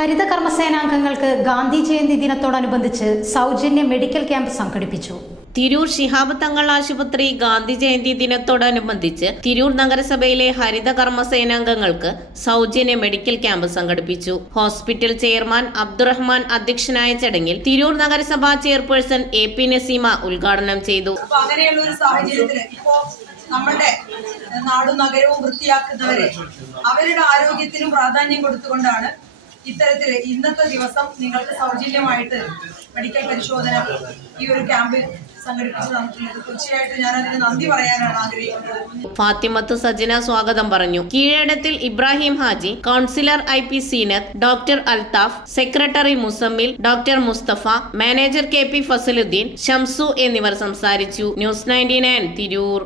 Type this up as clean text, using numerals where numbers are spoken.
ഹരിത കർമ്മസേനാംഗങ്ങൾക്ക് ഗാന്ധി ജയന്തി ദിനത്തോടനുബന്ധിച്ച് സൗജന്യ medical camp സംഘടിപ്പിച്ചു. തിരൂർ ശിഹാബ് തങ്ങൾ ആശുപത്രി ഗാന്ധി ജയന്തി ദിനത്തോടനുബന്ധിച്ച് തിരൂർ നഗരസഭയിലെ ഹരിത കർമ്മസേനാംഗങ്ങൾക്ക് സൗജന്യ മെഡിക്കൽ ക്യാമ്പ് സംഘടിപ്പിച്ചു. ഹോസ്പിറ്റൽ ചെയർമാൻ അബ്ദുറഹ്മാൻ അധ്യക്ഷനായ ചടങ്ങിൽ തിരൂർ നഗരസഭാ ചെയർപേഴ്സൺ AP നസീമ ഉദ്ഘാടനം ചെയ്തു. അങ്ങനെയുള്ള ഒരു സാഹചര്യത്തിൽ ഇപ്പോ നമ്മുടെ നാടും നഗരവും വൃത്തിയാക്കുന്നവരെ അവരുടെ ആരോഗ്യത്തിനും പ്രാധാന്യം കൊടുത്തുകൊണ്ടാണ് ഇത്തരത്തിൽ ഇന്നത്തെ ദിവസം നിങ്ങൾക്ക് സൗജന്യമായിട്ട് മെഡിക്കൽ പരിശോധന ഈ ഒരു ക്യാമ്പ് സംഘടിപ്പിച്ചു തന്നിട്ടുള്ളത്. തീർച്ചയായിട്ടും ഞാൻ അതിന് നന്ദി പറയാനാണ് ആഗ്രഹിക്കുന്നത്. ഫാത്തിമത്ത് സജന സ്വാഗതം പറഞ്ഞു. കീഴടത്തിൽ Ibrahim Haji, councillor IP Seenath, doctor Althaf, secretary Muzammil, doctor Musthafa, manager KP Fasaludheen, Shamsu എന്നിവർ സംസാരിച്ചു. ന്യൂസ് 99 തിരൂർ.